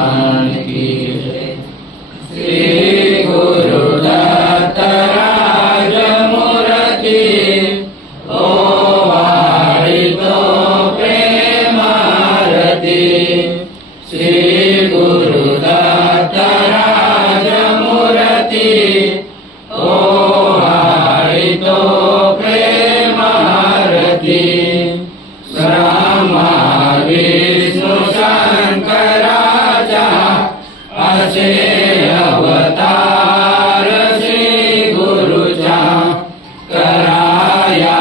भगवान की जय। श्री गुरुदत्त राज मूर्ति ओवाळितो प्रेमारती। श्री गुरुदत्त राज मूर्ति ओवाळितो प्रेमारती। ब्रह्मा विष्णु शंकराचा असे अवतार श्री गुरुचा कराया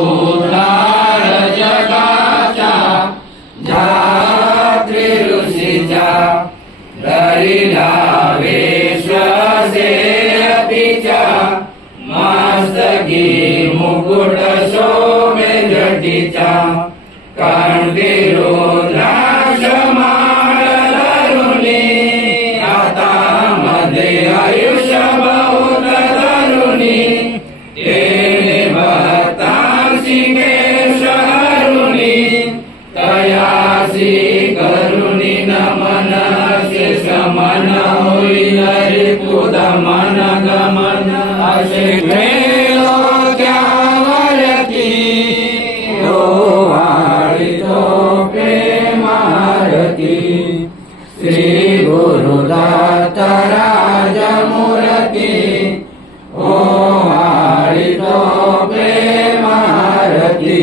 उद्धार जगाचा। धात्री ऋषीचा धरिला वेश तिचा मस्तकी मुकुट शोभे जटीचा। कांती रुद्राक्ष माळ धरुणी हातामध्ये आयुष्य बहुत धरुणी। तेने भक्तांसी केश हरुणी तयासी करुणी नमन शेष मन होईल रिपुद मन गमन। असे खेळो त्यावरती ओवाळितो प्रेमारती। श्री गुरुदत्त राज मूर्ति ओवाळितो प्रेमारती।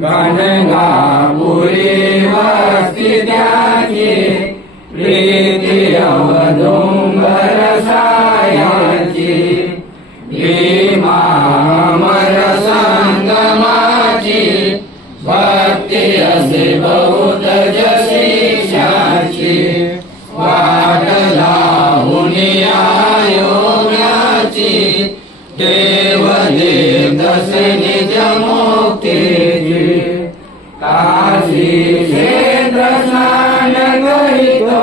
गाणगापुरी वस्ती त्याची प्रीती अवधुंबर सायाची। भीमा अमर संगमाची भक्ती असे बहुत जशीशाची। वाट लावूनी आयोगाची देव दसे निज मुक्तीची। काशी क्षेत्र स्नान करीतो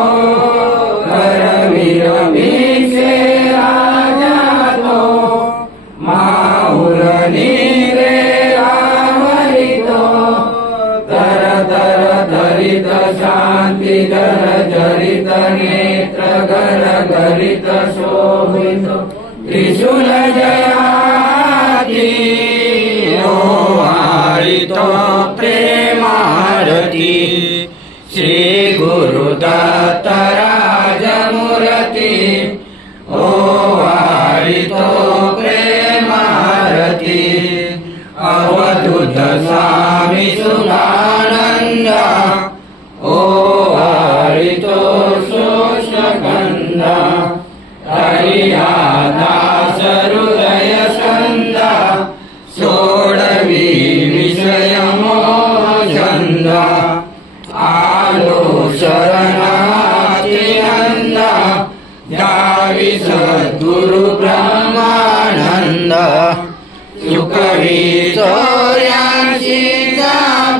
करवीर भिक्षे राजा तो। माहुर नीरे आवरितो तर तर धरित शांती दर जरित नेत्र घर गरित शोभित त्रिशूल जयाती ओवाळितो प्रेमारती। श्री गुरुदत्त राज मूर्ति ओवाळितो प्रेमारती। अवधूत स्वामी सुधानंद ओवाळितो शोषगंध। हरिया दास हृदय छंद सोडवी विषय मोहछंद। आलो शरणाची नंद द्यावी सद्गुरु ब्रह्मानंद। सुखवी चौऱ्याशी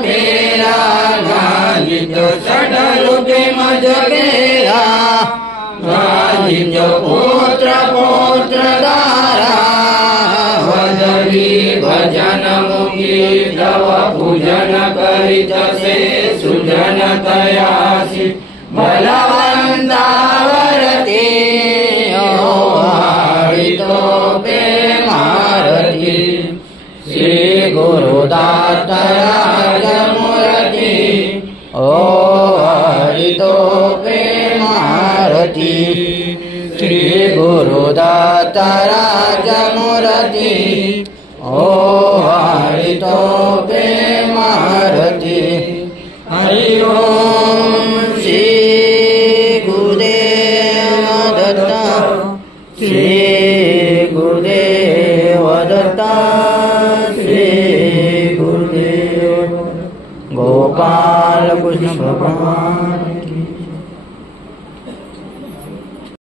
फेरा घालित षडरूपे मज गेला। घालित पुत्र पौत्र दारा वदवी भजन मुखी तव पूजन करीत से सुजन तयासी बलवंतावरती ओवाळितो प्रेमारती। श्री गुरुदत्त राज मूर्ति ओवाळितो प्रेमारती। श्री गुरुदत्त राज मूर्ति ओवाळितो प्रेमारती। हरि ओम श्री गुरुदेव दत्त। श्री गुरुदेव दत्त। श्री गुरुदेव गोपाल कृष्ण भगवान।